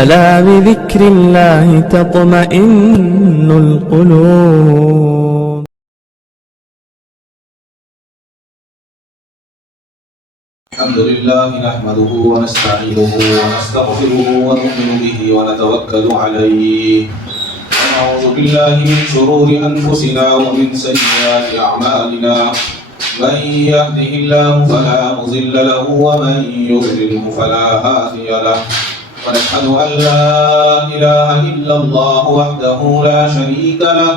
ألا بذكر الله تطمئن القلوب. الحمد لله نحمده ونستعينه ونستغفره ونؤمن به ونتوكل عليه ونعوذ بالله من شرور أنفسنا ومن سيئات أعمالنا من يهده الله فلا مضل له ومن يضلله فلا هادي له ونشهد أن لا إله إلا الله وحده لا شريك له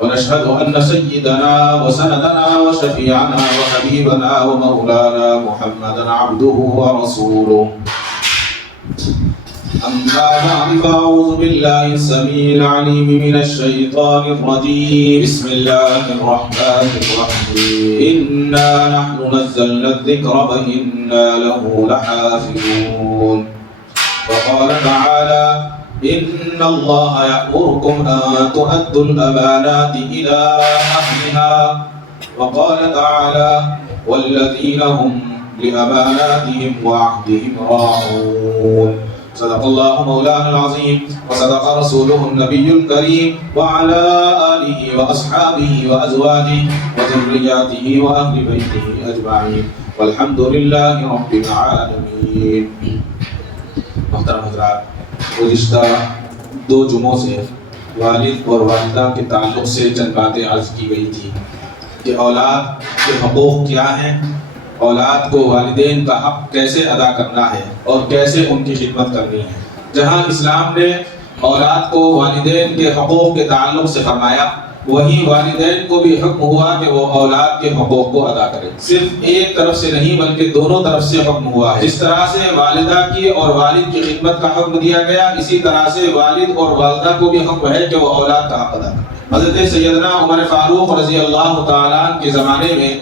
ونشهد أن سيدنا وسندنا وشفيعنا وحبيبنا ومولانا محمدا عبده ورسوله. أما بعد فأعوذ بالله السميع العليم من الشيطان الرجيم. بسم الله الرحمن الرحيم. إنا نحن نزلنا الذكر وإنا له لحافظون. وقال تعالى إن الله يأمركم أن تؤدوا الأمانات إلى أهلها. وقال تعالى والذين هم لأماناتهم وعهدهم راعون. صدق الله مولانا العظيم وصدق رسوله النبي الكريم وعلى آله وأصحابه وأزواجه وذرياته وأهل بيته أجمعين والحمد لله رب العالمين. محترم حضرات، گزشتہ 2 جمعوں سے والد اور والدہ کے تعلق سے چند باتیں عرض کی گئی تھی کہ اولاد کے حقوق کیا ہیں، اولاد کو والدین کا حق کیسے ادا کرنا ہے اور کیسے ان کی خدمت کرنی ہے. جہاں اسلام نے اولاد کو والدین کے حقوق کے تعلق سے فرمایا، وہی والدین کو بھی حکم ہوا کہ وہ اولاد کے حقوق کو ادا کرے. صرف ایک طرف سے نہیں بلکہ دونوں طرف سے حکم ہوا ہے. جس طرح سے والدہ کی اور والد کی خدمت کا حکم دیا گیا، اسی طرح سے والد اور والدہ کو بھی حکم ہے کہ وہ اولاد کا حق ادا کرے. حضرت سیدنا عمر فاروق رضی اللہ تعالیٰ عنہ کے زمانے میں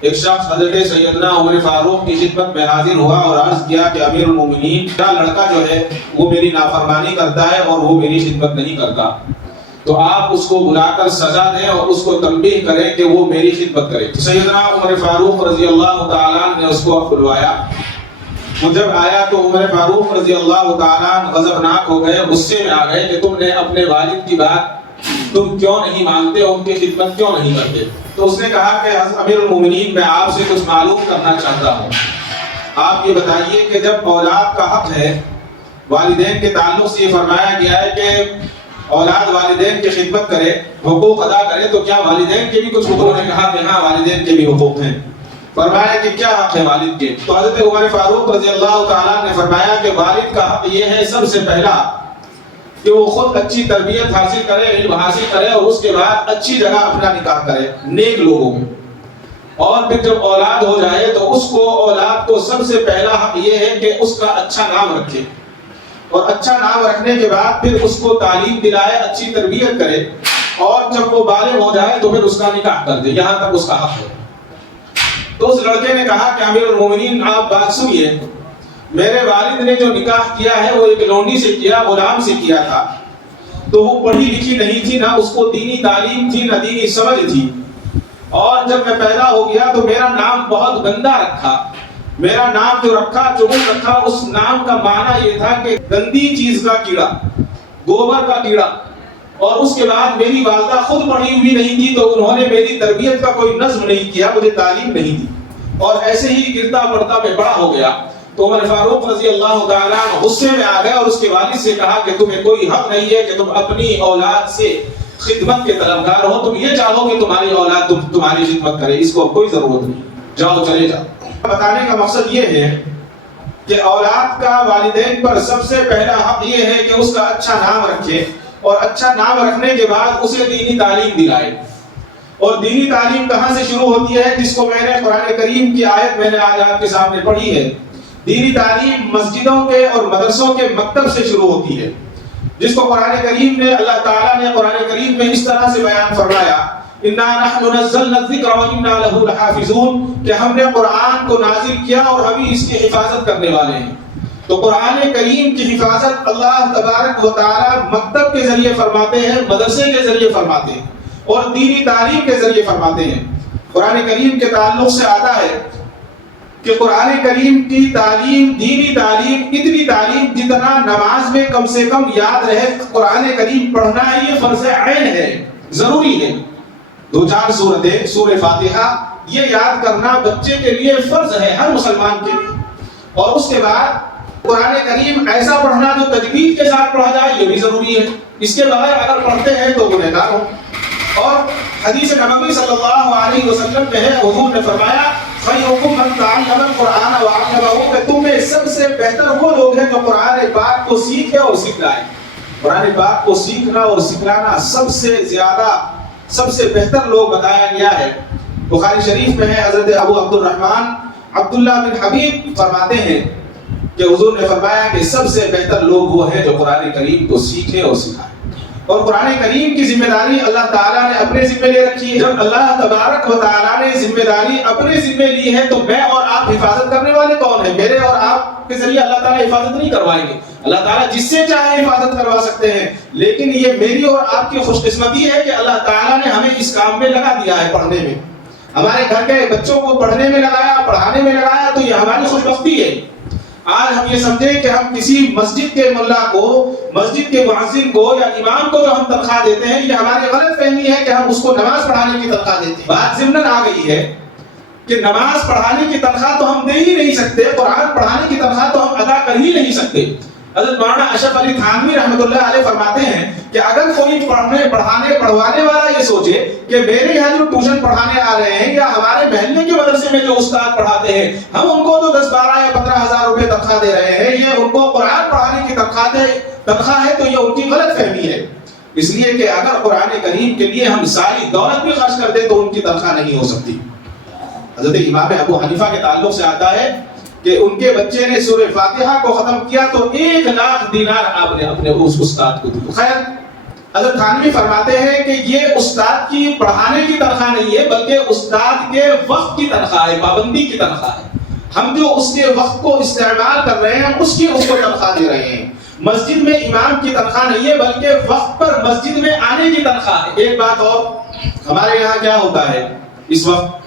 ایک شخص حضرت سیدنا عمر فاروق کی خدمت میں حاضر ہوا اور عرض کیا کہ امیر المومنین، میرا لڑکا جو ہے وہ میری نافرمانی کرتا ہے اور وہ میری خدمت نہیں کرتا، تو آپ اس کو بلا کر سزا دیں اور اس کو تنبیہ کریں کہ وہ میری خدمت کرے. سیدنا عمر فاروق رضی اللہ تعالیٰ عنہ نے اس کو بلوایا. وہ جب آیا تو عمر فاروق رضی اللہ تعالیٰ عنہ غضبناک ہو گئے، غصے میں آ گئے کہ تم نے اپنے والد کی بات تم کیوں نہیں مانتے، ان کی خدمت کیوں نہیں کرتے. تو اس نے کہا کہ امیر المومنین، میں آپ سے کچھ معلوم کرنا چاہتا ہوں. آپ یہ بتائیے کہ جب اولاد کا حق ہے، والدین کے تعلق سے یہ فرمایا گیا ہے کہ اولاد والدین کی خدمت کرے، حقوق ادا کرے، تو کیا والدین کے بھی کچھ حقوق؟ نے کہا کہ ہاں، والدین کے بھی حقوق ہیں. فرمایا کہ کیا حق ہے والد کے؟ تو حضرت عمر فاروق رضی اللہ تعالیٰ نے فرمایا کہ والد کا حق یہ ہے سب سے پہلا کہ وہ خود اچھی تربیت حاصل کرے، علم حاصل کرے، اور اس کے بعد اچھی جگہ اپنا نکاح کرے نیک لوگوں میں. اور پھر جب اولاد ہو جائے تو اس کو اولاد کو سب سے پہلا حق یہ ہے کہ اس کا اچھا نام رکھے، اور اچھا نام رکھنے کے بعد پھر اس کو تعلیم دلائے، اچھی تربیت کرے، اور جب وہ بالغ ہو جائے تو پھر اس کا نکاح کر دے. یہاں تک اس کا حق ہے. تو اس لڑکے نے کہا کہ امیر المومنین، آپ بات سنیے، میرے والد نے جو نکاح کیا ہے وہ ایک لونڈی سے کیا، غلام سے کیا تھا. تو وہ پڑھی لکھی نہیں تھی، نہ اس کو دینی تعلیم تھی، نہ دینی سمجھ تھی. اور جب میں پیدا ہو گیا تو میرا نام بہت گندا رکھا. میرا نام جو رکھا، چغل رکھا، اس نام کا معنی یہ تھا کہ گندی چیز کا کیڑا، گوبر کا کیڑا. اور اس کے بعد میری والدہ خود پڑھی ہوئی نہیں تھی، تو انہوں نے میری تربیت کا کوئی نظم نہیں کیا، مجھے تعلیم نہیں دی، اور ایسے ہی گرتا پڑتا میں بڑا ہو گیا. تو عمر فاروق رضی اللہ تعالیٰ عنہ غصے میں آ گئے اور اس کے والد سے کہا کہ تمہیں کوئی حق نہیں ہے کہ تم اپنی اولاد سے خدمت کے طلبگار ہو. تم یہ چاہو کہ تمہاری اولاد تمہاری خدمت کرے، اس کو اب کوئی ضرورت نہیں، جاؤ چلے جاؤ. بتانے کا مقصد یہ ہے کہ اولاد کا والدین پر سب سے پہلا حق یہ ہے کہ اس کا اچھا نام رکھے، اور اچھا نام رکھنے کے بعد اسے دینی تعلیم دلائے. اور دینی تعلیم کہاں سے شروع ہوتی ہے؟ جس کو میں نے قرآن کریم کی آیت میں نے آج آپ کے سامنے پڑھی ہے. دینی تعلیم مسجدوں کے اور مدرسوں کے مکتب سے شروع ہوتی ہے، جس کو قرآن کریم نے، اللہ تعالیٰ نے قرآن کریم میں اس طرح سے بیان فرمایا، اِنَّا نَحْنُ نَزَّلْنَا الذِّكْرَ وَإِنَّا لَهُ لَحَافِظُونَ، کہ ہم نے قرآن کو نازل کیا اور ابھی اس کی حفاظت کرنے والے ہیں. تو قرآن کریم کی حفاظت اللہ تبارک و تعالیٰ مکتب کے ذریعے فرماتے ہیں، مدرسے کے ذریعے فرماتے ہیں، اور دینی تعلیم کے ذریعے فرماتے ہیں. قرآن کریم کے تعلق سے آتا ہے کہ قرآن کریم کی تعلیم، دینی تعلیم، اتنی تعلیم جتنا نماز میں کم سے کم یاد رہے قرآن کریم پڑھنا یہ فرض عین ہے، ضروری ہے۔ 2-4 سورتیں، سورہ فاتحہ یہ یاد کرنا بچے کے لیے فرض ہے، ہر مسلمان کے لیے۔ اور اس کے بعد قرآن کریم ایسا پڑھنا جو تجوید کے ساتھ پڑھا جائے یہ بھی ضروری ہے، اس کے بغیر اگر پڑھتے ہیں تو گنہگار ہو۔ اور حدیث نبوی صلی اللہ علیہ وسلم میں ہے، حضور نے فرمایا خیرکم من تعلم القرآن وعلمہ، کہ تم میں سب سے بہتر وہ لوگ ہیں جو قرآن پاک کو سیکھیں اور سکھلائیں۔ قرآن پاک کو سیکھنا اور سکھلانا سب سے زیادہ، سب سے بہتر لوگ بتایا گیا ہے۔ بخاری شریف میں ہے، حضرت ابو عبد الرحمن عبداللہ بن حبیب فرماتے ہیں کہ حضور نے فرمایا کہ سب سے بہتر لوگ وہ ہیں جو قرآن کریم کو سیکھیں اور سکھائیں۔ اور قرآن کریم کی ذمہ داری اللہ تعالیٰ نے اپنے ذمہ لے رکھی ہے۔ جب اللہ تبارک و تعالیٰ نے ذمہ داری اپنے ذمہ لی ہے تو میں اور آپ حفاظت کرنے والے کون ہیں؟ میرے اور آپ کے ذریعے اللہ تعالیٰ حفاظت نہیں کروائیں گے۔ اللہ تعالیٰ جس سے چاہے حفاظت کروا سکتے ہیں، لیکن یہ میری اور آپ کی خوش قسمتی ہے کہ اللہ تعالیٰ نے ہمیں اس کام میں لگا دیا ہے، پڑھنے میں۔ ہمارے گھر کے بچوں کو پڑھنے میں لگایا، پڑھانے میں لگایا، تو یہ ہماری خوش بختی ہے۔ آج ہم یہ سمجھیں کہ ہم کسی مسجد کے ملا کو، مسجد کے مؤذن کو یا امام کو جو ہم تنخواہ دیتے ہیں، یہ ہماری غلط فہمی ہے کہ ہم اس کو نماز پڑھانے کی تنخواہ دیتے ہیں۔ بات ضمناً آ گئی ہے کہ نماز پڑھانے کی تنخواہ تو ہم دے ہی نہیں سکتے، قرآن پڑھانے کی تنخواہ تو ہم ادا کر ہی نہیں سکتے۔ حضرت مولانا اشرف علی تھانوی رحمۃ اللہ علیہ فرماتے ہیں کہ اگر کوئی پڑھوانے والا یہ سوچے کہ میرے یہاں جو ٹیوشن پڑھانے آ رہے ہیں یا ہمارے محلے کے مدرسے میں جو استاد پڑھاتے ہیں، ہم ان کو تو 10، 12 یا 15 ہزار روپے تنخواہ دے رہے ہیں، یہ ان کو قرآن پڑھانے کی تنخواہ ہے، تو یہ ان کی غلط فہمی ہے۔ اس لیے کہ اگر قرآن کریم کے لیے ہم ساری دولت بھی خرچ کر دیں تو ان کی تنخواہ نہیں ہو سکتی۔ حضرت امام ابو حنیفہ کے تعلق سے آتا ہے کہ ان کے بچے نے سورہ فاتحہ کو ختم کیا تو 1 لاکھ دینار آپ نے اپنے اس استاد کو دی۔ خیر، حضرت تھانوی فرماتے ہیں کہ یہ استاد کی پڑھانے کی تنخواہ نہیں ہے، بلکہ استاد کے وقت کی تنخواہ ہے، پابندی کی تنخواہ ہے۔ ہم جو اس کے وقت کو استعمال کر رہے ہیں اس کو تنخواہ دے رہے ہیں۔ مسجد میں امام کی تنخواہ نہیں ہے، بلکہ وقت پر مسجد میں آنے کی تنخواہ ہے۔ ایک بات اور، ہمارے یہاں کیا ہوتا ہے اس وقت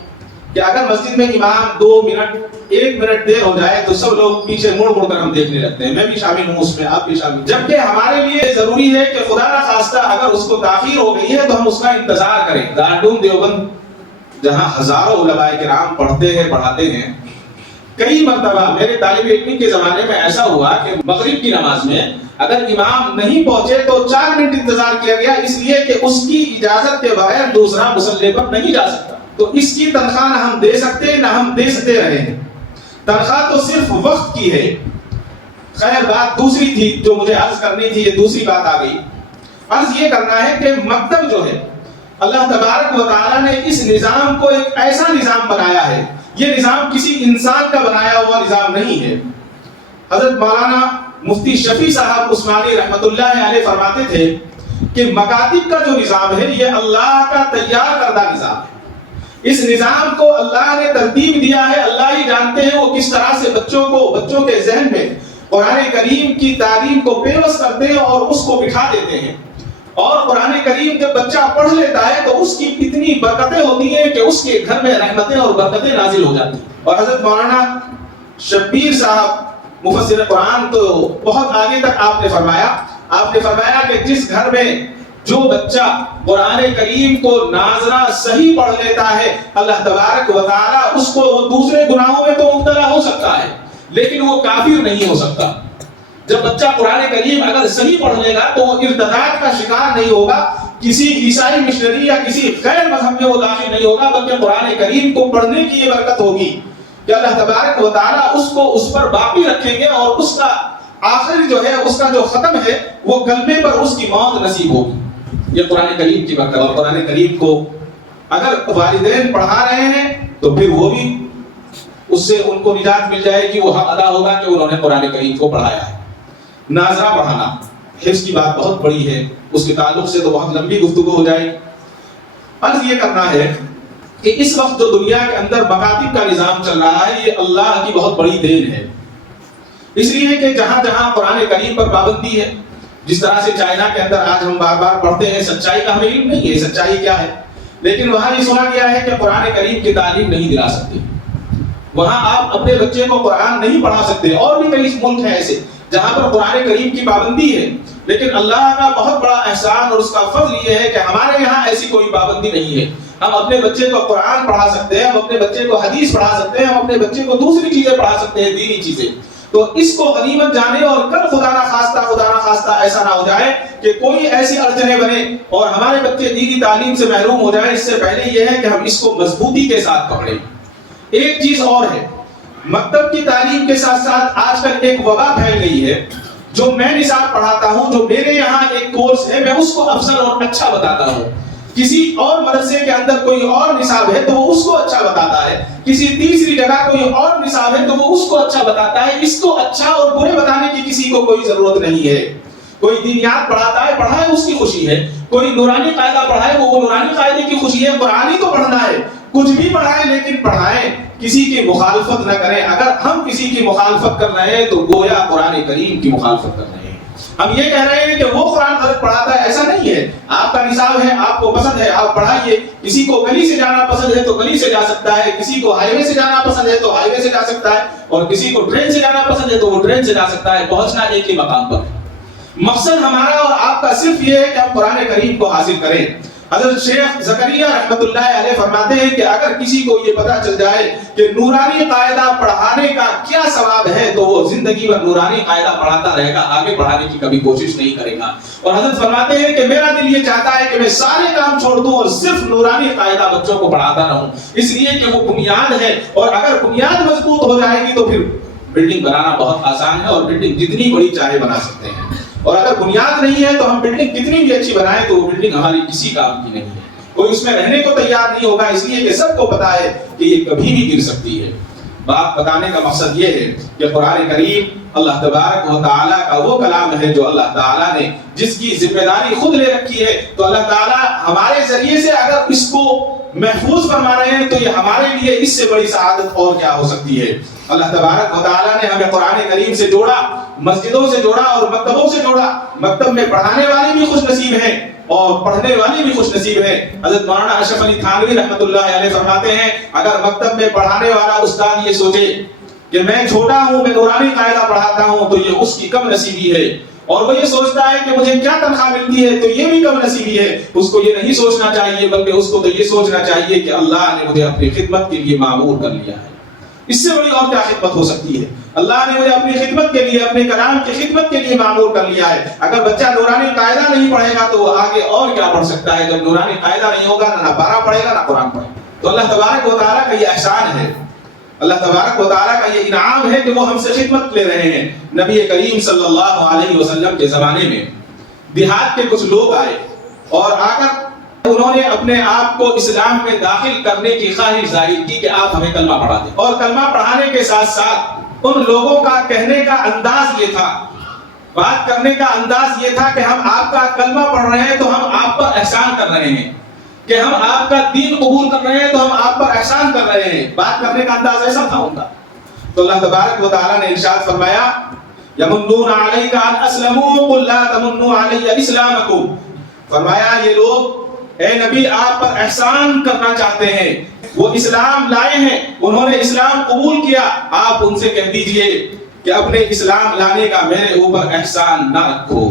کہ اگر مسجد میں امام 2 منٹ 1 منٹ دیر ہو جائے تو سب لوگ پیچھے مڑ کر ہم دیکھنے لگتے ہیں، میں بھی شامل ہوں اس میں، آپ بھی شامل، جبکہ ہمارے لیے ضروری ہے کہ خدا نہ خواستہ اگر اس کو تاخیر ہو گئی ہے تو ہم اس کا انتظار کریں۔ دارالعلوم دیوبند جہاں ہزاروں علماء کرام پڑھتے ہیں، پڑھاتے ہیں، کئی مرتبہ میرے طالب علم کے زمانے میں ایسا ہوا کہ مغرب کی نماز میں اگر امام نہیں پہنچے تو 4 منٹ انتظار کیا گیا، اس لیے کہ اس کی اجازت کے بغیر دوسرا مصلی پر نہیں جا سکتا۔ تو اس کی تنخواہ نہ ہم دے سکتے نہ ہم دے رہے ہیں، تنخواہ تو صرف وقت کی ہے۔ خیر، بات دوسری تھی جو مجھے عرض کرنی تھی، یہ دوسری بات آ گئی۔ عرض یہ کرنا ہے کہ مکتب جو ہے اللہ تبارک و تعالیٰ نے اس نظام کو ایک ایسا نظام بنایا ہے، یہ نظام کسی انسان کا بنایا ہوا نظام نہیں ہے۔ حضرت مولانا مفتی شفیع صاحب عثمانی رحمۃ اللہ علیہ فرماتے تھے کہ مکاتب کا جو نظام ہے یہ اللہ کا تیار کردہ نظام ہے۔ اس نظام کو اللہ نے ترتیب دیا ہے، اللہ ہی جانتے ہیں وہ کس طرح سے بچوں کے ذہن میں قرآن کریم کی تعلیم کو پیوست کرتے ہیں اور اس کو بٹھا دیتے ہیں۔ اور قرآن کریم جب بچہ پڑھ لیتا ہے تو اس کی اتنی برکتیں ہوتی ہیں کہ اس کے گھر میں رحمتیں اور برکتیں نازل ہو جاتی ہیں۔ اور حضرت مولانا شبیر صاحب مفسر قرآن تو بہت آگے تک آپ نے فرمایا کہ جس گھر میں جو بچہ قرآن کریم کو ناظرہ صحیح پڑھ لیتا ہے، اللہ تبارک و تعالیٰ اس کو وہ دوسرے گناہوں میں تو مبتلا ہو سکتا ہے لیکن وہ کافر نہیں ہو سکتا۔ جب بچہ قرآن کریم اگر صحیح پڑھ لے گا تو وہ ارتداد کا شکار نہیں ہوگا، کسی عیسائی مشنری یا کسی غیر مذہب میں وہ داخل نہیں ہوگا، بلکہ قرآن کریم کو پڑھنے کی یہ برکت ہوگی کہ اللہ تبارک و تعالیٰ اس کو اس پر باقی رکھیں گے اور اس کا آخر جو ہے، اس کا جو ختم ہے، وہ کلمے پر اس کی موت نصیب ہوگی۔ یہ قرآن کریم کی برکت۔ اور قرآن کریم کو اگر والدین پڑھا رہے ہیں تو پھر وہ بھی اس سے ان کو نجات مل جائے گی، وہ حق ادا ہوگا کہ انہوں نے قرآن کریم کو پڑھایا ہے۔ ناظرہ پڑھانا، حفظ کی بات بہت بڑی ہے، اس کے تعلق سے تو بہت لمبی گفتگو ہو جائے گی۔ عرض یہ کرنا ہے کہ اس وقت جو دنیا کے اندر مکاتب کا نظام چل رہا ہے یہ اللہ کی بہت بڑی دین ہے، اس لیے کہ جہاں جہاں قرآن کریم پر پابندی ہے، جس طرح سے چائنا کے اندر آج ہم بار بار پڑھتے ہیں، سچائی کا ہمیں علم نہیں ہے سچائی کیا ہے، لیکن وہاں یہ سنا گیا ہے کہ قرآن کریم کی تعلیم نہیں دلا سکتے، وہاں آپ اپنے بچے کو قرآن نہیں پڑھا سکتے. اور بھی کئی ملک ہیں ایسے جہاں پر قرآن کریم کی پابندی ہے، لیکن اللہ کا بہت بڑا احسان اور اس کا فضل یہ ہے کہ ہمارے یہاں ایسی کوئی پابندی نہیں ہے. ہم اپنے بچے کو قرآن پڑھا سکتے ہیں، ہم اپنے بچے کو حدیث پڑھا سکتے ہیں، ہم اپنے بچے کو دوسری چیزیں پڑھا سکتے ہیں، دینی چیزیں. تو اس کو غنیمت جانے، اور کل خدا نہ خواستہ ایسا نہ ہو جائے کہ کوئی ایسی اڑچنیں بنے اور ہمارے بچے دینی تعلیم سے محروم ہو جائیں. اس سے پہلے یہ ہے کہ ہم اس کو مضبوطی کے ساتھ پکڑیں. ایک چیز اور ہے، مکتب کی تعلیم کے ساتھ ساتھ آج کل ایک وبا پھیل گئی ہے. جو میں نصاب پڑھاتا ہوں، جو میرے یہاں ایک کورس ہے، میں اس کو افضل اور اچھا بتاتا ہوں. کسی اور مدرسے کے اندر کوئی اور نصاب ہے تو وہ اس کو اچھا بتاتا ہے، کسی تیسری جگہ کوئی اور نصاب ہے تو وہ اس کو اچھا بتاتا ہے. اس کو اچھا اور برے بتانے کی کسی کو کوئی ضرورت نہیں ہے. کوئی دینیات پڑھاتا ہے، پڑھائے، اس کی خوشی ہے. کوئی نورانی قاعدہ پڑھائے، وہ نورانی قاعدے کی خوشی ہے. قرآنی تو پڑھنا ہے، کچھ بھی پڑھائیں لیکن پڑھائیں، کسی کی مخالفت نہ کریں. اگر ہم کسی کی مخالفت کر رہے ہیں تو گویا قرآن کریم کی مخالفت کر رہے ہیں. ہم یہ کہہ رہے ہیں کہ وہ قرآن غلط پڑھاتا ہے، ایسا نہیں ہے. آپ کا نصاب ہے، آپ کو پسند ہے، آپ پڑھائیے. کسی کو گلی سے جانا پسند ہے تو گلی سے جا سکتا ہے، کسی کو ہائی وے سے جانا پسند ہے تو ہائی وے سے جا سکتا ہے، اور کسی کو ٹرین سے جانا پسند ہے تو وہ ٹرین سے جا سکتا ہے. پہنچنا ایک ہی مقام پر. مقصد ہمارا اور آپ کا صرف یہ ہے کہ ہم قرآن کریم کو حاصل کریں. حضرت شیخ زکریا رحمۃ اللہ علیہ فرماتے ہیں کہ اگر کسی کو یہ پتہ چل جائے کہ نورانی قاعدہ پڑھانے کا کیا ثواب ہے تو وہ زندگی بھر نورانی قاعدہ پڑھاتا رہے گا، آگے پڑھانے کی کبھی کوشش نہیں کرے گا. اور حضرت فرماتے ہیں کہ میرا دل یہ چاہتا ہے کہ میں سارے کام چھوڑ دوں اور صرف نورانی قاعدہ بچوں کو پڑھاتا رہوں، اس لیے کہ وہ بنیاد ہے. اور اگر بنیاد مضبوط ہو جائے گی تو پھر بلڈنگ بنانا بہت آسان ہے، اور بلڈنگ جتنی بڑی چاہے بنا سکتے ہیں. اور اگر بنیاد نہیں ہے تو ہم بلڈنگ کتنی بھی اچھی بنائیں تو وہ بلڈنگ ہماری کسی کام کی نہیں ہے. کوئی اس میں رہنے کو تیار نہیں ہوگا، اس لیے کہ سب کو پتا ہے کہ یہ کبھی بھی گر سکتی ہے. بات بتانے کا مقصد یہ ہے کہ قرآن کریم اللہ تبارک و تعالیٰ کا وہ کلام ہے جو اللہ تعالیٰ نے جس کی ذمہ داری خود لے رکھی ہے. تو اللہ تعالیٰ ہمارے ذریعے سے اگر اس کو محفوظ فرما رہے ہیں تو یہ ہمارے لیے اس سے بڑی سعادت اور کیا ہو سکتی ہے. اللہ تبارک و تعالیٰ نے ہمیں قرآن کریم سے جوڑا، مسجدوں سے جوڑا اور مکتبوں سے جوڑا. مکتب میں پڑھانے والے بھی خوش نصیب ہیں اور پڑھنے والی بھی خوش نصیب ہے. حضرت مولانا اشرف علی تھانوی رحمۃ اللہ علیہ فرماتے ہیں اگر مکتب میں پڑھانے والا استاد یہ سوچے کہ میں چھوٹا ہوں، میں نورانی قاعدہ پڑھاتا ہوں، تو یہ اس کی کم نصیبی ہے. اور وہ یہ سوچتا ہے کہ مجھے کیا تنخواہ ملتی ہے تو یہ بھی کم نصیبی ہے. اس کو یہ نہیں سوچنا چاہیے، بلکہ اس کو تو یہ سوچنا چاہیے کہ اللہ نے مجھے اپنی خدمت کے لیے معمور کر لیا ہے. اس سے بڑی اور کیا خدمت ہو سکتی ہے؟ اللہ نے مجھے اپنی خدمت کے لیے، اپنے کلام کی خدمت کے لیے معمور کر لیا ہے. اگر بچہ نورانی قاعدہ نہیں پڑھے گا تو وہ آگے اور کیا پڑھ سکتا ہے؟ جب نورانی قاعدہ نہیں ہوگا نہ پارا پڑھے گا نہ قرآن پڑھے گا. تو اللہ تبارک و تعالیٰ کا یہ احسان ہے، اللہ تبارک و تعالیٰ کا یہ انعام ہے کہ وہ ہم سے خدمت لے رہے ہیں. نبی کریم صلی اللہ علیہ وسلم کے زمانے میں دیہات کے کچھ لوگ آئے اور آ کر انہوں نے اپنے آپ کو اسلام میں داخل کرنے کی خواہش ظاہر کی کہ آپ ہمیں کلمہ پڑھا دیں. اور کلمہ پڑھانے کے ساتھ ساتھ ان لوگوں کا کہنے کا انداز یہ تھا، بات کرنے کا انداز یہ تھا کہ ہم آپ کا کلمہ پڑھ رہے ہیں تو ہم آپ پر احسان کر رہے ہیں، کہ ہم آپ کا دین قبول کر رہے ہیں تو ہم آپ پر احسان کر رہے ہیں. بات کرنے کا انداز ایسا تھا ان کا. تو اللہ تبارک و تعالیٰ نے ارشاد فرمایا یمنون علیک ان اسلموا قل لا تمنوا علی اسلامکم. فرمایا یہ لوگ اے نبی آپ پر احسان کرنا چاہتے ہیں، وہ اسلام لائے ہیں، انہوں نے اسلام قبول کیا، آپ ان سے کہہ دیجئے کہ اپنے اسلام لانے کا میرے اوپر احسان نہ رکھو،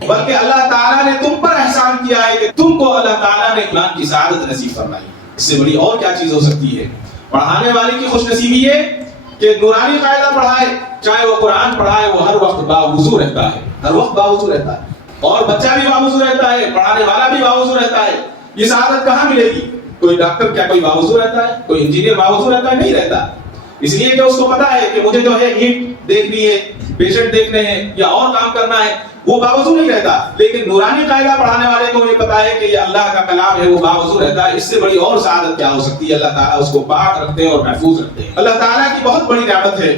بلکہ اللہ تعالیٰ نے تم پر احسان کیا ہے کہ تم کو اللہ تعالیٰ نے ایمان کی سعادت نصیب فرمائی. اس سے بڑی اور کیا چیز ہو سکتی ہے؟ پڑھانے والے کی خوش نصیبی ہے کہ نورانی قاعدہ پڑھائے، چاہے وہ قرآن پڑھائے، وہ ہر وقت باوضو رہتا ہے، ہر وقت باوضو رہتا ہے، اور بچہ بھی باوضو رہتا ہے، پڑھانے والا بھی باوضو رہتا ہے. یہ سعادت کہاں ملے گی؟ کوئی ڈاکٹر کیا کوئی باوضو رہتا ہے؟ کوئی انجینئر باوضو رہتا ہے؟ نہیں رہتا. اس لیے کہ اس کو پتا ہے کہ مجھے جو ہے نیٹ دیکھنی ہے، پیشنٹ دیکھنے ہیں یا اور کام کرنا ہے، وہ باوضو نہیں رہتا. لیکن نورانی قاعدہ پڑھانے والے کو یہ پتا ہے کہ یہ اللہ کا کلام ہے، وہ باوضو رہتا ہے. اس سے بڑی اور سعادت کیا ہو سکتی ہے؟ اللہ تعالیٰ اس کو پاک رکھتے ہیں اور محفوظ رکھتے ہیں. اللہ تعالیٰ کی بہت بڑی نعمت ہے.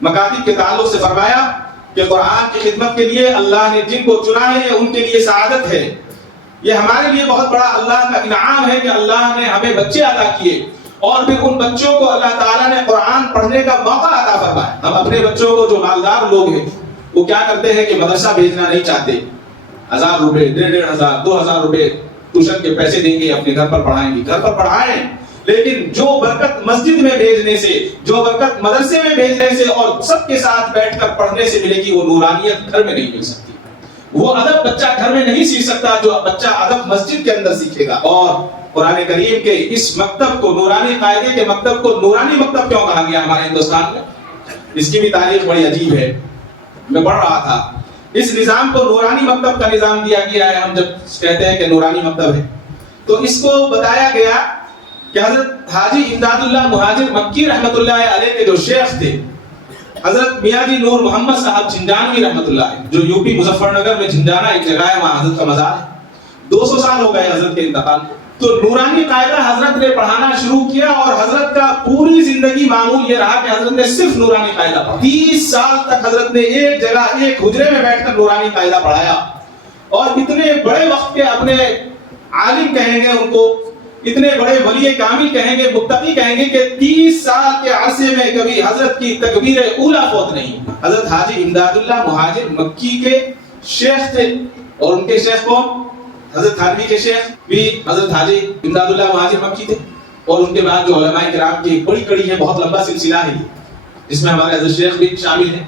مکاتب کے تعلق سے فرمایا کہ قرآن کی خدمت کے لیے اللہ نے جن کو چنا ہے ان کے لیے سعادت ہے. یہ ہمارے لیے بہت بڑا اللہ کا انعام ہے کہ اللہ نے ہمیں بچے عطا کیے اور پھر ان بچوں کو اللہ تعالیٰ نے قرآن پڑھنے کا موقع عطا فرمایا. ہم اپنے بچوں کو، جو مالدار لوگ ہیں، وہ کیا کرتے ہیں کہ مدرسہ بھیجنا نہیں چاہتے. 1000 روپے، 1500، 2000 روپے ٹیوشن کے پیسے دیں گے، اپنے گھر پر پڑھائیں گے. گھر پر پڑھائیں، لیکن جو برکت مسجد میں بھیجنے سے، جو برکت مدرسے میں بھیجنے سے اور سب کے ساتھ بیٹھ کر پڑھنے سے ملے گی، وہ نورانیت گھر میں نہیں مل سکتی۔ وہ ادب بچہ گھر میں نہیں سیکھ سکتا جو بچہ ادب مسجد کے اندر سیکھے گا۔ اور قرآن کریم کے اس مکتب کو، نورانی قاعدے کے مکتب کو نورانی مکتب کیوں کہا گیا ہمارے ہندوستان میں؟ اس کی بھی تاریخ بڑی عجیب ہے۔ میں پڑھ رہا تھا اس نظام کو نورانی مکتب کا نظام دیا گیا ہے۔ ہم جب کہتے ہیں کہ نورانی مکتب ہے تو اس کو بتایا گیا کہ حضرت حاجی امداد اللہ مہاجر مکی رحمۃ اللہ علیہ کے جو شیخ تھے، حضرت میاں جی نور محمد صاحب جھنجانوی رحمۃ اللہ علیہ، جو یو پی مظفر نگر میں جھنجانا ایک جگہ ہے، وہاں حضرت کا مزار ہے۔ 200 سال ہو گئے حضرت کے انتقال کو۔ تو نورانی قاعدہ حضرت نے پڑھانا شروع کیا اور حضرت کا پوری زندگی معمول یہ رہا کہ حضرت نے صرف نورانی قاعدہ پڑھا۔ 30 سال تک حضرت نے ایک جگہ ایک حجرے میں بیٹھ کر نورانی قاعدہ پڑھایا، اور اتنے بڑے وقت کے اپنے عالم کہیں گے ان کو، اتنے بڑے ولی کامل کہیں گے، متقی کہیں گے کہ 30 سال کے عرصے میں کبھی حضرت کی تکبیر اولیٰ فوت نہیں۔ حضرت حاجی امداد اللہ مہاجر مکی کے شیخ تھے، اور ان کے شیخ کون؟ حضرت تھانوی کے شیخ بھی حضرت حاجی امداد اللہ مہاجر مکی تھے۔ اور ان کے بعد جو علماء کرام کی ایک بڑی کڑی ہے، بہت لمبا سلسلہ ہے جس میں ہمارے حضرت شیخ بھی شامل ہیں،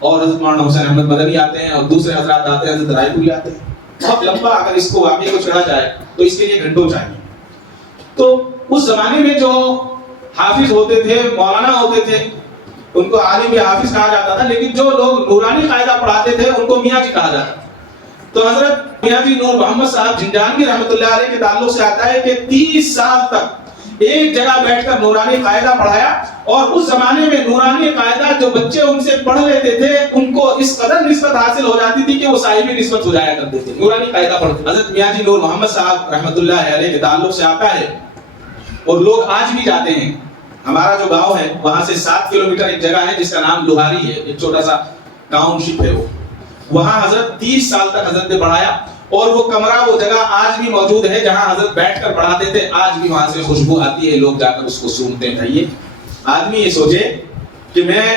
اور حضرت مولانا حسین احمد مدنی آتے ہیں، اور دوسرے حضرات آتے ہیں، حضرت رائے پوری آتے ہیں۔ بہت لمبا، اگر اس کو واقعے کو چھڑا جائے تو اس کے لیے گھنٹوں چاہیے۔ تو اس زمانے میں جو حافظ ہوتے تھے، مولانا ہوتے تھے، ان کو عالم یا حافظ کہا جاتا تھا، لیکن جو لوگ نورانی قاعدہ پڑھاتے تھے ان کو میاں جی کہا جاتا تھا۔ تو حضرت میاں جی نور محمد صاحب جھنجانوی رحمۃ اللہ علیہ کے تعلق سے آتا ہے کہ 30 سال تک ایک جگہ بیٹھ کر نورانی قاعدہ پڑھایا، اور اس زمانے میں نورانی قاعدہ جو بچے ان سے پڑھ لیتے تھے ان کو اس قدر نسبت حاصل ہو جاتی تھی کہ وہ صاحب نسبت ہو جایا کرتے تھے نورانی قاعدہ پڑھ کے۔ حضرت میاں جی نور محمد صاحب رحمۃ اللہ علیہ کے تعلق سے آتا ہے، اور لوگ آج بھی جاتے ہیں۔ ہمارا جو گاؤں ہے وہاں سے 7 کلومیٹر ایک جگہ ہے جس کا نام لوہاری ہے، ایک چھوٹا سا ٹاؤن شپ ہے وہ، وہاں حضرت 30 سال تک حضرت نے پڑھایا، اور وہ کمرہ، وہ جگہ آج بھی موجود ہے جہاں حضرت بیٹھ کر پڑھاتے تھے۔ آج بھی وہاں سے خوشبو آتی ہے، لوگ جا کر اس کو سونگتے ہیں۔ آدمی یہ سوچے کہ میں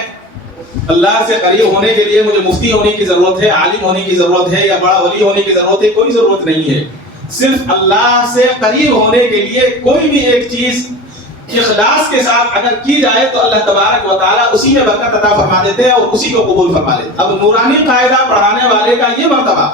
اللہ سے قریب ہونے کے لیے مجھے مفتی ہونے کی ضرورت ہے، عالم ہونے کی ضرورت ہے، یا بڑا ولی ہونے کی ضرورت ہے؟ کوئی ضرورت نہیں ہے۔ صرف اللہ سے قریب ہونے کے لیے کوئی بھی ایک چیز اخلاص کے ساتھ اگر کی جائے تو اللہ تبارک و تعالیٰ اسی میں برکت عطا فرما دیتے ہیں اور اسی کو قبول فرما لیتے ہیں۔ اب نورانی قاعدہ پڑھانے والے کا یہ مرتبہ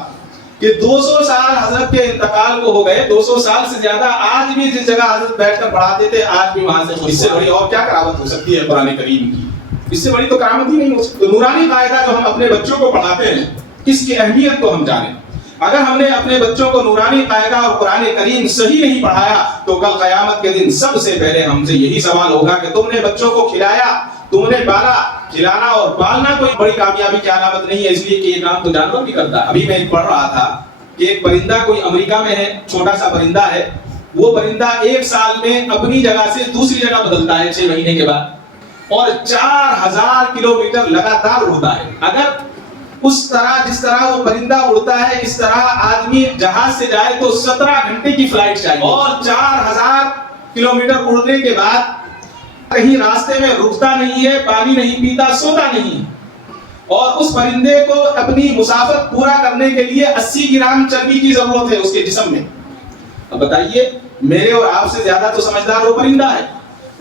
کہ 200 سال حضرت کے انتقال کو ہو گئے، 200 سال سے زیادہ، آج بھی جس جگہ حضرت بیٹھ کر پڑھاتے تھے آج بھی وہاں سے، اس سے بڑی اور کیا کرامت ہو سکتی ہے قرآن کریم کی؟ اس سے بڑی تو کرامت ہی نہیں ہو سکتی۔ تو نورانی قاعدہ جو ہم اپنے بچوں کو پڑھاتے ہیں اس کی اہمیت کو ہم جانیں۔ اگر ہم نے اپنے بچوں کو نورانی قاعدہ اور قرآن کریم صحیح نہیں پڑھایا تو کل قیامت کے دن سب سے پہلے ہم سے یہی سوال ہوگا کہ تم نے بچوں کو کھلایا، تم نے پالا۔ کھلانا اور پالنا کوئی بڑی کامیابی کی علامت نہیں ہے، اس لیے کہ یہ کام تو جانور بھی کرتا ہے۔ ابھی میں پڑھ رہا تھا کہ ایک پرندہ کوئی امریکہ میں ہے، چھوٹا سا پرندہ ہے، وہ پرندہ 1 سال میں اپنی جگہ سے دوسری جگہ بدلتا ہے 6 مہینے کے بعد، اور 4000 کلومیٹر لگاتار اڑتا ہے۔ اگر اس طرح جس طرح وہ پرندہ اڑتا ہے اس طرح آدمی جہاز سے جائے تو 17 گھنٹے کی فلائٹ چاہیے، اور 4000 کلومیٹر اڑنے کے بعد کہیں راستے میں رکتا نہیں ہے، پانی نہیں پیتا، سوتا نہیں۔ اور اس پرندے کو اپنی مسافت پورا کرنے کے لیے 80 گرام چربی کی ضرورت ہے اس کے جسم میں۔ اب بتائیے، میرے اور آپ سے زیادہ تو سمجھدار وہ پرندہ ہے،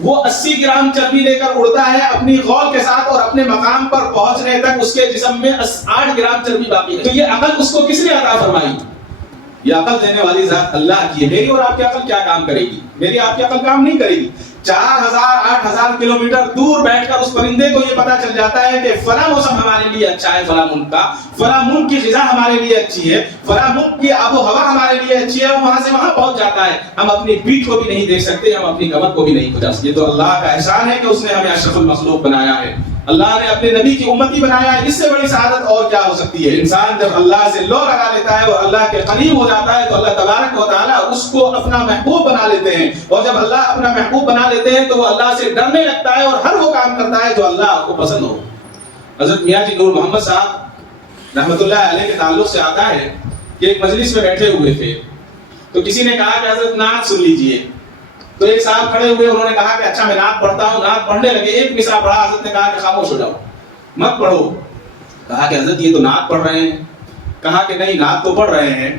وہ 80 گرام چربی لے کر اڑتا ہے اپنی غول کے ساتھ، اور اپنے مقام پر پہنچنے تک اس کے جسم میں 8 گرام چربی باقی ہے۔ تو یہ عقل اس کو کس نے عطا فرمائی؟ یہ عقل دینے والی ذات اللہ کی ہے۔ میری اور آپ کی عقل کیا کام کرے گی؟ میری آپ کی عقل کام نہیں کرے گی۔ 4000-8000 کلومیٹر دور بیٹھ کر اس پرندے کو یہ پتا چل جاتا ہے کہ فلاں موسم ہمارے لیے اچھا ہے، فلاں ملک کا، فلاں ملک کی غذا ہمارے لیے اچھی ہے، فلاں ملک کی آب و ہوا ہمارے لیے اچھی ہے، وہ وہاں سے وہاں پہنچ جاتا ہے۔ ہم اپنی پیٹھ کو بھی نہیں دیکھ سکتے، ہم اپنی کمر کو بھی نہیں کھجا سکتے۔ تو اللہ کا احسان ہے کہ اس نے ہمیں اشرف المخلوق بنایا ہے، اللہ نے اپنے نبی کی امتی بنایا ہے۔ اس سے بڑی سعادت اور کیا ہو سکتی ہے؟ انسان جب اللہ سے لو لگا لیتا ہے اور اللہ کے قریب ہو جاتا ہے تو اللہ تبارک و تعالیٰ اس کو اپنا محبوب بنا لیتے ہیں، اور جب اللہ اپنا محبوب بنا لیتے ہیں تو وہ اللہ سے ڈرنے لگتا ہے اور ہر وہ کام کرتا ہے جو اللہ کو پسند ہو۔ حضرت میاں جی نور محمد صاحب رحمۃ اللہ علیہ کے تعلق سے آتا ہے کہ ایک مجلس میں بیٹھے ہوئے تھے تو کسی نے کہا کہ حضرت نعت سن لیجئے۔ تو ایک صاحب کھڑے ہوئے، انہوں نے کہا کہ اچھا میں نعت پڑھتا ہوں۔ نعت پڑھنے لگے، ایک مصرع پڑھا، حضرت نے کہا کہ خاموش ہو جاؤ، مت پڑھو۔ کہا کہ حضرت یہ تو نعت پڑھ رہے ہیں۔ کہا کہ نہیں، نعت تو پڑھ رہے ہیں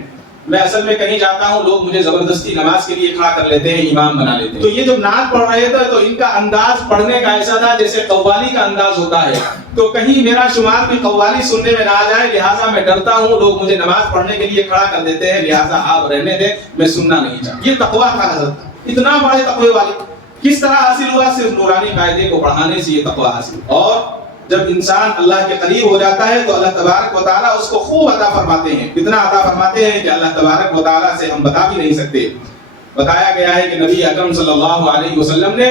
میں اصل میں کہیں جاتا ہوں لوگ مجھے زبردستی نماز کے لیے کھڑا کر لیتے ہیں، امام بنا لیتے ہیں. تو یہ جب نعت پڑھ رہے تھے تو ان کا انداز پڑھنے کا ایسا تھا جیسے قوالی کا انداز ہوتا ہے. تو کہیں میرا شمار بھی قوالی سننے میں نہ آ جائے، لہٰذا میں ڈرتا ہوں. لوگ مجھے نماز پڑھنے کے لیے کھڑا کر دیتے ہیں، لہٰذا آپ رہنے دیں، میں سننا نہیں چاہتا. یہ تقویٰ تھا حضرت کا، اتنا بڑے تقوی والے. کس طرح حاصل ہوا؟ صرف نورانی قاعدے کو پڑھانے سے یہ تقویٰ حاصل. اور جب انسان اللہ کے قریب ہو جاتا ہے تو اللہ تبارک و تعالیٰ اس کو خوب عطا فرماتے ہیں. اتنا عطا فرماتے ہیں کہ اللہ تبارک و تعالیٰ سے ہم بتا بھی نہیں سکتے. بتایا گیا ہے کہ نبی اکرم صلی اللہ علیہ وسلم نے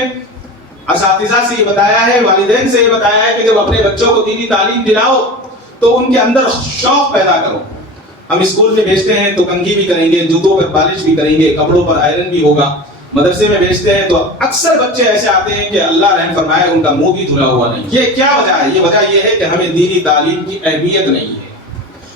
اساتذہ سے یہ بتایا ہے، والدین سے یہ بتایا ہے کہ جب اپنے بچوں کو دینی تعلیم دلاؤ تو ان کے اندر شوق پیدا کرو. ہم اسکول میں بھیجتے ہیں تو کنگھی بھی کریں گے، جوتوں پر پالش بھی کریں گے، کپڑوں پر آئرن بھی ہوگا. مدرسے میں بھیجتے ہیں تو اکثر بچے ایسے آتے ہیں کہ اللہ رحم فرمائے ان کا منہ بھی دھلا ہوا نہیں. یہ کیا وجہ ہے؟ یہ وجہ یہ ہے کہ ہمیں دینی تعلیم کی اہمیت نہیں ہے.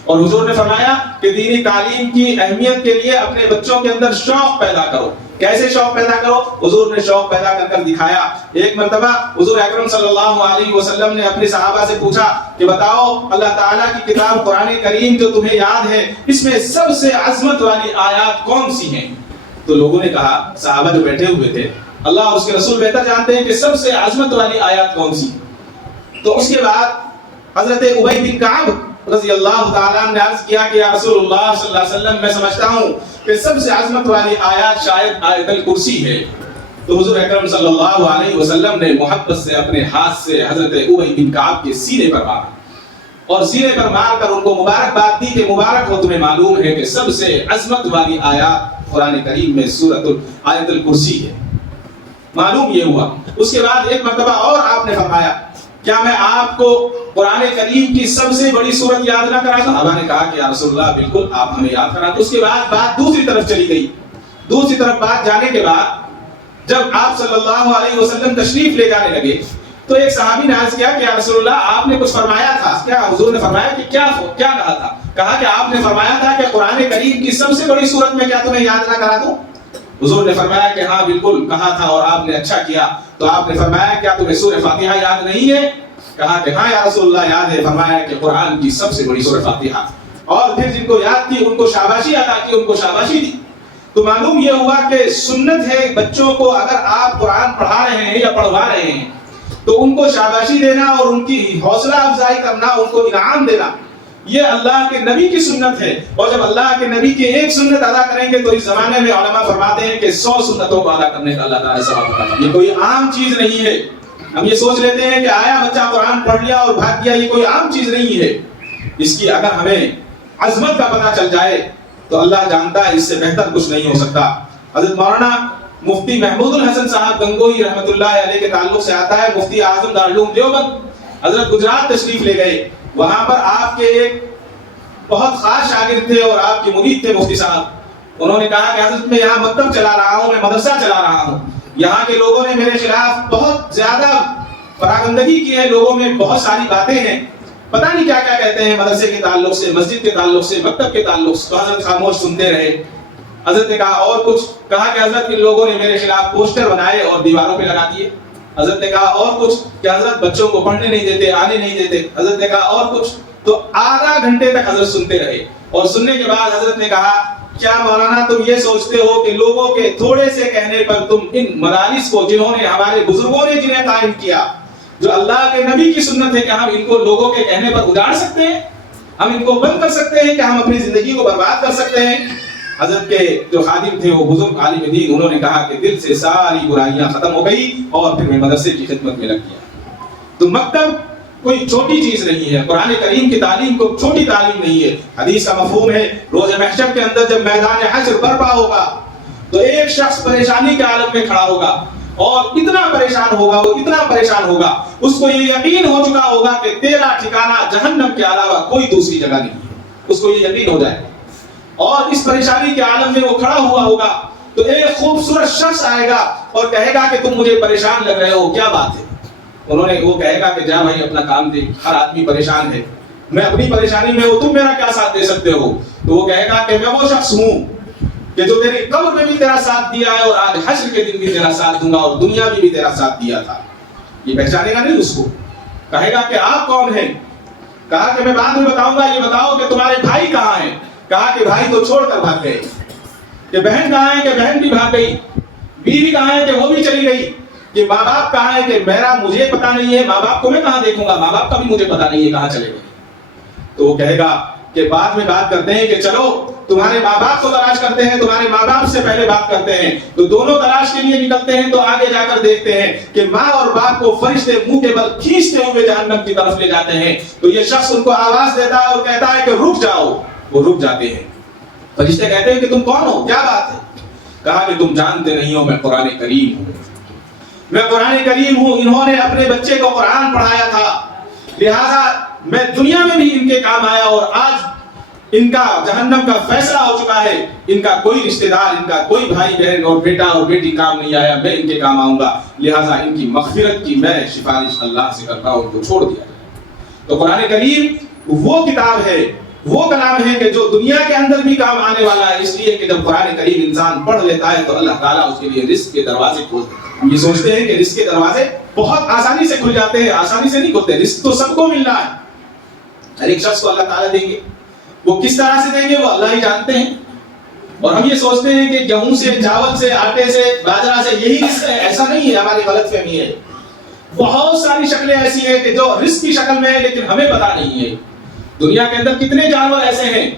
اور حضور نے فرمایا کہ دینی تعلیم کی اہمیت کے لیے اپنے بچوں کے اندر شوق پیدا کرو. کیسے شوق پیدا کرو؟ حضور نے شوق پیدا کر کر دکھایا. ایک مرتبہ حضور اکرم صلی اللہ علیہ وسلم نے اپنے صحابہ سے پوچھا کہ بتاؤ اللہ تعالیٰ کی کتاب قرآن کریم جو تمہیں یاد ہے، اس میں سب سے عظمت والی آیات کون سی ہیں؟ تو لوگوں نے کہا، صحابہ جو بیٹھے ہوئے تھے، اللہ اور اس کے رسول بہتر جانتے ہیں کہ سب سے عظمت والی آیات کون سی. تو اس کے بعد حضرت ابی بن کعب رضی اللہ تعالیٰ نے عرض کیا کہ یا رسول اللہ صلی اللہ علیہ وسلم، میں سمجھتا ہوں کہ سب سے عظمت والی آیات شاید آیت الکرسی ہے. تو حضور اکرم صلی اللہ علیہ وسلم نے محبت سے اپنے ہاتھ سے حضرت ابی بن کعب کے سینے پر مارا اور سینے پر مار کر ان کو مبارکباد دی کہ مبارک ہو، تمہیں معلوم ہے کہ سب سے عظمت والی آیات قرآن کریم میں سورۃ آیت الکرسی ہے. معلوم یہ ہوا. اس کے بعد ایک مرتبہ اور آپ نے فرمایا، کیا میں آپ کو قرآن کریم کی سب سے بڑی سورت یاد نہ کرا دوں؟ صحابہ نے کہا کہ یا رسول اللہ بالکل، آپ ہمیں یاد کرا. تو اس کے بعد بات دوسری طرف چلی گئی. دوسری طرف بات جانے کے بعد جب آپ صلی اللہ علیہ وسلم تشریف لے جانے لگے تو ایک صحابی نے عرض کیا کہ یا رسول اللہ آپ نے کچھ فرمایا تھا. کیا حضور نے فرمایا کہ کیا کہا تھا؟ کہا کہ آپ نے فرمایا تھا کہ قرآن کریم کی سب سے بڑی سورت میں کیا تمہیں یاد نہ کرا دوں؟ حضور نے فرمایا کہ ہاں بالکل کہا تھا اور آپ نے اچھا کیا. تو آپ نے فرمایا کیا تمہیں سورہ فاتحہ یاد نہیں ہے؟ کہا کہ ہاں یا رسول اللہ یاد ہے. فرمایا کہ قرآن کی سب سے بڑی سورہ فاتحہ. اور پھر جن کو یاد تھی ان کو شاباشی عطا کی، ان کو شاباشی دی. تو معلوم یہ ہوا کہ سنت ہے بچوں کو اگر آپ قرآن پڑھا رہے ہیں یا پڑھوا رہے ہیں تو ان کو شاباشی دینا اور ان کی حوصلہ افزائی کرنا، ان کو انعام دینا، یہ اللہ کے نبی کی سنت ہے. اور جب اللہ کے نبی کی ایک سنت ادا کریں گے تو اس زمانے میں علماء فرماتے ہیں کہ 100 سنتوں کو ادا کرنے کا اللہ تعالیٰ ثواب عطا کرتا ہے. یہ کوئی عام چیز نہیں ہے. ہم یہ سوچ لیتے ہیں کہ آیا بچہ قرآن پڑھ لیا اور بھاگ گیا، یہ کوئی عام چیز نہیں ہے. اس کی اگر ہمیں عظمت کا پتہ چل جائے تو اللہ جانتا ہے اس سے بہتر کچھ نہیں ہو سکتا. حضرت مولانا مفتی محمود الحسن صاحب گنگوہی رحمۃ اللہ علیہ کے تعلق سے آتا ہے، مفتی اعظم دارالعلوم دیوبند حضرت گجرات تشریف لے گئے. وہاں پر آپ کے ایک بہت خاص شاگرد تھے اور آپ کے مرید تھے مفتی صاحب. انہوں نے کہا کہ حضرت میں یہاں مکتب چلا رہا ہوں، میں مدرسہ چلا رہا ہوں، یہاں کے لوگوں نے میرے خلاف بہت زیادہ پراگندگی کی ہے، لوگوں میں بہت ساری باتیں ہیں، پتہ نہیں کیا کیا کہتے ہیں مدرسے کے تعلق سے، مسجد کے تعلق سے، مکتب کے تعلق سے. تو حضرت خاموش سنتے رہے. حضرت نے کہا اور کچھ؟ کہا کہ حضرت ان لوگوں نے میرے خلاف پوسٹر بنائے اور دیواروں پہ لگا دیے. حضرت نے کہا اور کچھ؟ کہ حضرت بچوں کو پڑھنے نہیں دیتے، آنے نہیں دیتے. حضرت نے کہا اور کچھ؟ تو آدھا گھنٹے تک حضرت سنتے رہے. اور سننے کے بعد حضرت نے کہا کیا مولانا تم یہ سوچتے ہو کہ لوگوں کے تھوڑے سے کہنے پر تم ان مدارس کو جنہوں نے ہمارے بزرگوں نے جنہیں قائم کیا، جو اللہ کے نبی کی سنت ہے، کہ ہم ان کو لوگوں کے کہنے پر اجاڑ سکتے ہیں؟ ہم ان کو بند کر سکتے ہیں؟ کہ ہم اپنی زندگی کو برباد کر سکتے ہیں؟ حضرت کے جو خادم تھے وہ بزرگ عالم دین، انہوں نے کہا کہ دل سے ساری برائیاں ختم ہو گئی اور پھر میں مدرسے کی خدمت میں لگ گیا. تو مکتب کوئی چھوٹی چیز نہیں ہے. قرآن کریم کی تعلیم کو چھوٹی تعلیم نہیں ہے. حدیث کا مفہوم ہے روز محشر کے اندر جب میدان حشر برپا ہوگا تو ایک شخص پریشانی کے عالم میں کھڑا ہوگا اور اتنا پریشان ہوگا، وہ اتنا پریشان ہوگا، اس کو یہ یقین ہو چکا ہوگا کہ تیرا ٹھکانہ جہنم کے علاوہ کوئی دوسری جگہ نہیں ہے. اس کو یہ یقین ہو جائے اور اس پریشانی کے عالم میں وہ کھڑا ہوا ہوگا تو ایک خوبصورت شخص آئے گا اور کہے گا کہ تم مجھے پریشان لگ رہے ہو، کیا بات ہے؟ وہ کہے گا کہ جا بھائی اپنا کام دیکھ، ہر آدمی پریشان ہے، میں اپنی پریشانی میں ہوں، تم میرا کیا ساتھ دے سکتے ہو؟ تو وہ کہے گا کہ میں وہ شخص ہوں کہ جو تیری قبر میں بھی تیرا ساتھ دیا ہے اور آج حشر کے دن بھی تیرا ساتھ دوں گا اور دنیا میں بھی تیرا ساتھ دیا تھا. یہ پہچانے گا نہیں اس کو. کہے گا کہ آپ کون ہیں؟ کہا کہ میں بعد میں بتاؤں گا، یہ بتاؤ کہ تمہارے بھائی کہاں ہیں؟ کہا کہ بھائی تو چھوڑ کر بھاگ گئے، کہ بہن کہاں ہے کہ بہن بھی بھاگ گئی، بیوی کہاں ہے کہ وہ بھی چلی گئی، کہ ماں باپ کہاں ہے کہ مجھے پتا نہیں ہے، ماں باپ کو میں کہاں دیکھوں گا، ماں باپ کا بھی مجھے پتا نہیں ہے کہاں چلے گئے۔ تو وہ کہے گا کہ بعد میں بات کرتے ہیں، کہ چلو تمہارے ماں باپ کو تلاش کرتے ہیں، تمہارے ماں باپ سے پہلے بات کرتے ہیں۔ تو دونوں تلاش کے لیے نکلتے ہیں، تو آگے جا کر دیکھتے ہیں کہ ماں اور باپ کو فرشتے منہ کے بل کھینچتے ہوئے جہنم کی طرف لے جاتے ہیں۔ تو یہ شخص ان کو آواز دیتا ہے اور کہتا ہے کہ رک جاؤ، وہ رک جاتے ہیں۔ فرشتے کہتے ہیں کہ تم کون ہو، کیا بات ہے؟ کہا کہ تم جانتے نہیں ہو میں قرآن کریم ہوں، میں قرآن کریم ہوں، انہوں نے اپنے بچے کو قرآن پڑھایا تھا، لہذا میں دنیا میں بھی ان کے کام آیا، اور آج ان کا جہنم کا فیصلہ ہو چکا ہے، ان کا کوئی رشتہ دار، ان کا کوئی بھائی بہن اور بیٹا اور بیٹی کام نہیں آیا، میں ان کے کام آؤں گا، لہذا ان کی مغفرت کی میں سفارش اللہ سے کرتا ہوں، ان کو چھوڑ دیا جائے۔ تو قرآن کریم وہ کتاب ہے، وہ کلام ہے کہ جو دنیا کے اندر بھی کام آنے والا ہے، اس لیے کہ جب قرآن کریم انسان پڑھ لیتا ہے تو اللہ تعالیٰ اس کے لیے رزق کے دروازے کھول دیتا ہے۔ ہم یہ سوچتے ہیں کہ رزق کے دروازے بہت آسانی سے کھل جاتے ہیں، آسانی سے نہیں کھلتے، رزق تو سب کو مل رہا ہے، ہر ایک شخص کو اللہ تعالیٰ دیں گے، وہ کس طرح سے دیں گے وہ اللہ ہی جانتے ہیں۔ اور ہم یہ سوچتے ہیں کہ گیہوں سے، چاول سے، آٹے سے، باجرہ سے یہی رزق ہے، ایسا نہیں ہے، ہماری غلط فہمی ہے۔ بہت ساری شکلیں ایسی ہیں کہ جو رزق کی شکل میں ہے لیکن ہمیں پتا نہیں ہے۔ دنیا کے اندر کتنے جانور ایسے ہیں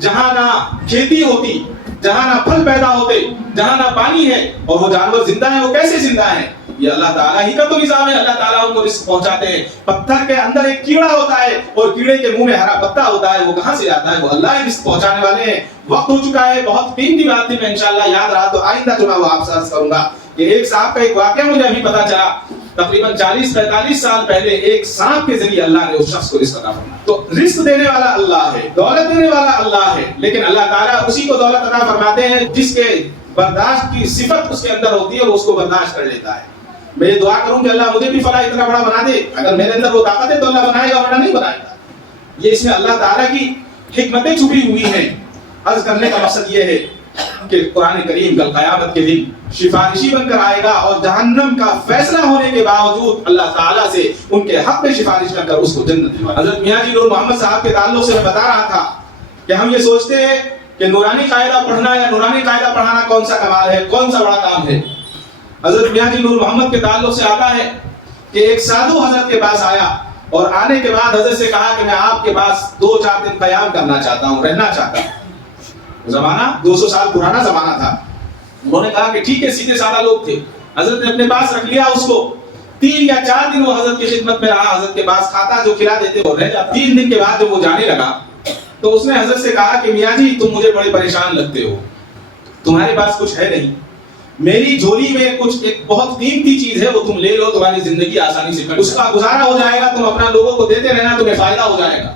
جہاں نہ کھیتی ہوتی، جہاں نہ پھل پیدا ہوتے، جہاں نہ پانی ہے، اور وہ جانور زندہ ہیں، وہ کیسے زندہ ہیں؟ یہ اللہ تعالیٰ ہی کا تو نظام ہے، اللہ تعالیٰ ان کو رزق پہنچاتے ہیں۔ پتھر کے اندر ایک کیڑا ہوتا ہے اور کیڑے کے منہ میں ہرا پتا ہوتا ہے، وہ کہاں سے آتا ہے؟ وہ اللہ ہی رزق پہنچانے والے ہیں۔ وقت ہو چکا ہے، بہت قیمتی بات تھی، میں انشاءاللہ یاد رہا تو آئندہ جو میں وہ آپ سے عرض کروں گا کہ ایک صاحب کا ایک واقعہ مجھے ابھی پتا چلا، تقریباً 40-45 سال پہلے ایک سانپ کے ذریعے اللہ نے اس شخص کو رزق عطا فرمایا۔ تو رزق دینے والا اللہ ہے، دولت دینے والا اللہ ہے، لیکن اللہ تعالیٰ اسی کو دولت عطا فرماتے ہیں جس کے برداشت کی صفت اس کے اندر ہوتی ہے، وہ اس کو برداشت کر لیتا ہے۔ میں یہ دعا کروں کہ اللہ مجھے بھی فلاں اتنا بڑا بنا دے، اگر میرے اندر وہ طاقت ہے تو اللہ بنائے گا، ورنہ نہیں بنائے گا۔ یہ اس میں اللہ تعالیٰ کی حکمتیں چھپی ہوئی ہیں۔ عرض کرنے کا مقصد یہ ہے کہ قرآن کریم کل قیامت کے دن سفارشی بن کر آئے گا، اور جہنم کا فیصلہ ہونے کے باوجود اللہ تعالیٰ سے ان کے حق میں سفارش کر اس کو جنت دلوائے۔ حضرت میاں جی نور محمد صاحب کے تعلق سے میں بتا رہا تھا کہ ہم یہ سوچتے ہیں کہ نورانی قاعدہ پڑھنا یا نورانی قاعدہ پڑھانا کون سا کمال ہے، کون سا بڑا کام ہے۔ حضرت میاں جی نور محمد کے تعلق سے آتا ہے کہ ایک سادھو حضرت کے پاس آیا، اور آنے کے بعد حضرت سے کہا کہ میں آپ کے پاس 2-4 دن قیام کرنا چاہتا ہوں، رہنا چاہتا ہوں۔ زمانہ 200 سال پرانا زمانہ تھا۔ انہوں نے کہا کہ ٹھیک ہے، سیدھے سادہ لوگ تھے۔ حضرت نے اپنے پاس رکھ لیا اس کو، 3 یا 4 دن وہ حضرت کی خدمت میں رہا، حضرت کے پاس کھاتا جو کھلا دیتے وہ رہ جاتا۔ 3 دن کے بعد جب وہ جانے لگا تو اس نے حضرت سے کہا کہ میاں جی تم مجھے بڑے پریشان لگتے ہو، تمہارے پاس کچھ ہے نہیں، میری جھولی میں کچھ ایک بہت قیمتی چیز ہے، وہ تم لے لو، تمہاری زندگی آسانی سے اس کا گزارا ہو جائے گا، تم اپنا لوگوں کو دیتے رہنا، تمہیں فائدہ ہو جائے گا۔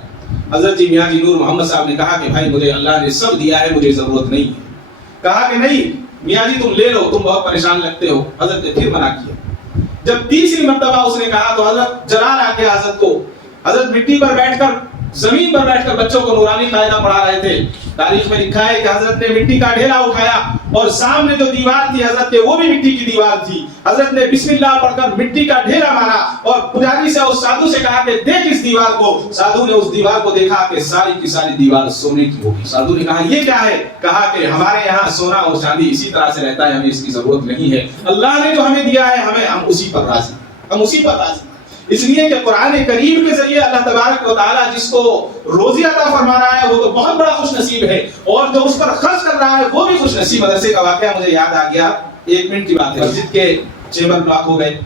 حضرت جی میاں جی نور محمد صاحب نے کہا کہ بھائی مجھے اللہ نے سب دیا ہے، مجھے ضرورت نہیں ہے۔ کہا کہ نہیں میاں جی تم لے لو، تم بہت پریشان لگتے ہو۔ حضرت نے پھر منع کیا۔ جب تیسری مرتبہ اس نے کہا تو حضرت جلال آ گیا حضرت کو۔ حضرت مٹی پر بیٹھ کر، زمین پر بیٹھ کر بچوں کو نورانی قاعدہ پڑھا رہے تھے۔ تاریخ میں لکھا ہے کہ حضرت نے مٹی کا ڈھیلا اٹھایا، اور سامنے جو دیوار تھی حضرت کے، وہ بھی مٹی کی دیوار تھی۔ حضرت نے بسم اللہ پڑھ کر مٹی کا ڈھیلا مارا، اور پجاری سے اس سادھو سے کہا کہ دیکھ اس دیوار کو۔ سادھو نے اس دیوار کو دیکھا کہ ساری کی ساری دیوار سونے کی ہوگی۔ سادھو نے کہا یہ کیا ہے؟ کہا کہ ہمارے یہاں سونا اور چاندی اسی طرح سے رہتا ہے، ہمیں اس کی ضرورت نہیں ہے، اللہ نے جو ہمیں دیا ہے ہم اسی پر راضی، ہم اسی پر راضی۔ اس لیے کہ قرآن کریم کے ذریعے اللہ تبارک و تعالیٰ جس کو روزی عطا فرما رہا ہے وہ تو بہت بڑا خوش نصیب ہے، اور جو اس پر خرچ کر رہا ہے وہ بھی خوش نصیب۔ مدرسے کا واقعہ مجھے یاد آ گیا، 1 منٹ کی بات ہے۔ مسجد کے چیمبر بلاک ہو گئے،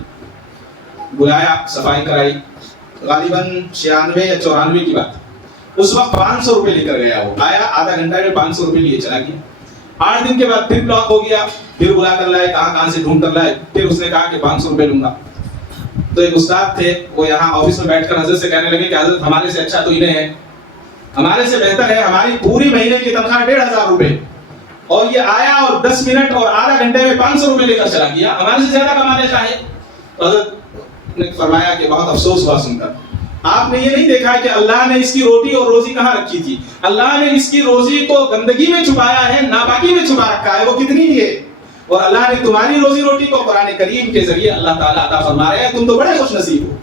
بلایا، صفائی کرائی، غالباً 96 یا 94 کی بات۔ اس وقت 500 روپے لے کر گیا، وہ آیا، آدھا گھنٹہ میں 500 روپے لیے چلا گیا۔ 8 دن کے بعد پھر بلاک ہو گیا، پھر بلا کر لائے، کہاں سے ڈھونڈ کر لائے، پھر اس نے کہا کہ 500 روپے لوں گا۔ تو ایک استاد تھے، وہ یہاں آفس میں بیٹھ کر حضرت سے کہنے لگے کہ حضرت ہمارے سے اچھا تو انہیں ہے، ہمارے سے بہتر ہے، ہماری پوری مہینے کی تنخواہ 1500 روپے، اور یہ آیا اور 10 منٹ اور آدھا گھنٹے میں 500 روپے لے کر چلا گیا، ہمارے سے زیادہ کما لیتا ہے۔ تو حضرت نے فرمایا کہ بہت افسوس ہوا سن کر، آپ نے یہ نہیں دیکھا کہ اللہ نے اس کی روٹی اور روزی کہاں رکھی تھی؟ اللہ نے اس کی روزی کو گندگی میں چھپایا ہے، ناپاکی میں چھپا رکھا ہے، وہ کتنی ہے، اور اللہ نے تمہاری روزی روٹی کو قرآن کریم کے ذریعے اللہ تعالیٰ عطا فرما رہے ہیں، تم تو بڑے خوش نصیب ہو۔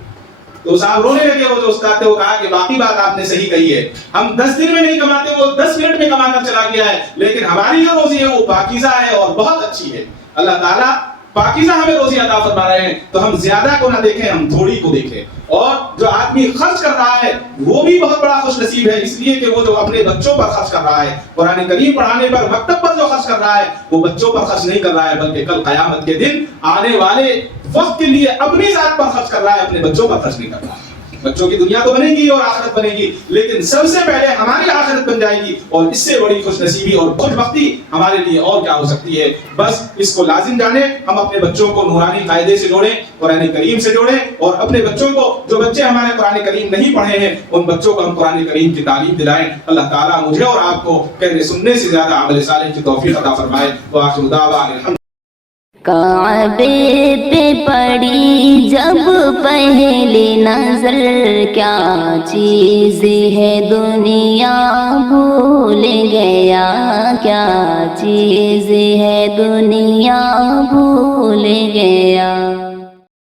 تو صاحب رونے لگے، وہ جو استاد تھے وہ کہا کہ باقی بات آپ نے صحیح کہی ہے، ہم 10 دن میں نہیں کماتے، وہ 10 منٹ ریسٹورینٹ میں کما کر چلا گیا ہے، لیکن ہماری جو روزی ہے وہ پاکیزہ ہے اور بہت اچھی ہے۔ اللہ تعالیٰ پاکیزہ ہمیں روزی عطا فرما رہے ہیں، تو ہم زیادہ کو نہ دیکھیں، ہم تھوڑی کو دیکھیں۔ اور جو آدمی خرچ کر رہا ہے وہ بھی بہت بڑا خوش نصیب ہے، اس لیے کہ وہ جو اپنے بچوں پر خرچ کر رہا ہے، قرآن کریم پڑھانے پر، مکتب پر جو خرچ کر رہا ہے، وہ بچوں پر خرچ نہیں کر رہا ہے، بلکہ کل قیامت کے دن آنے والے وقت کے لیے اپنی ذات پر خرچ کر رہا ہے، اپنے بچوں پر خرچ نہیں کر رہا ہے۔ بچوں کی دنیا تو بنے گی اور آخرت بنے گی، لیکن سب سے پہلے ہماری آخرت بن جائے گی، اور اس سے بڑی خوش نصیبی اور خوش بختی ہمارے لیے اور کیا ہو سکتی ہے۔ بس اس کو لازم جانیں، ہم اپنے بچوں کو نورانی قاعدے سے جوڑیں، قرآن کریم سے جوڑیں، اور اپنے بچوں کو، جو بچے ہمارے قرآن کریم نہیں پڑھے ہیں، ان بچوں کو ہم قرآن کریم کی تعلیم دلائیں۔ اللہ تعالیٰ مجھے اور آپ کو کہنے سننے سے زیادہ عمل صالح کی توفیق عطا فرمائے۔ وآخر دعوانا الحمد کعبے پہ پڑی جب پہلی نظر، کیا چیز ہے دنیا بھول گیا، کیا چیز ہے دنیا بھول گیا۔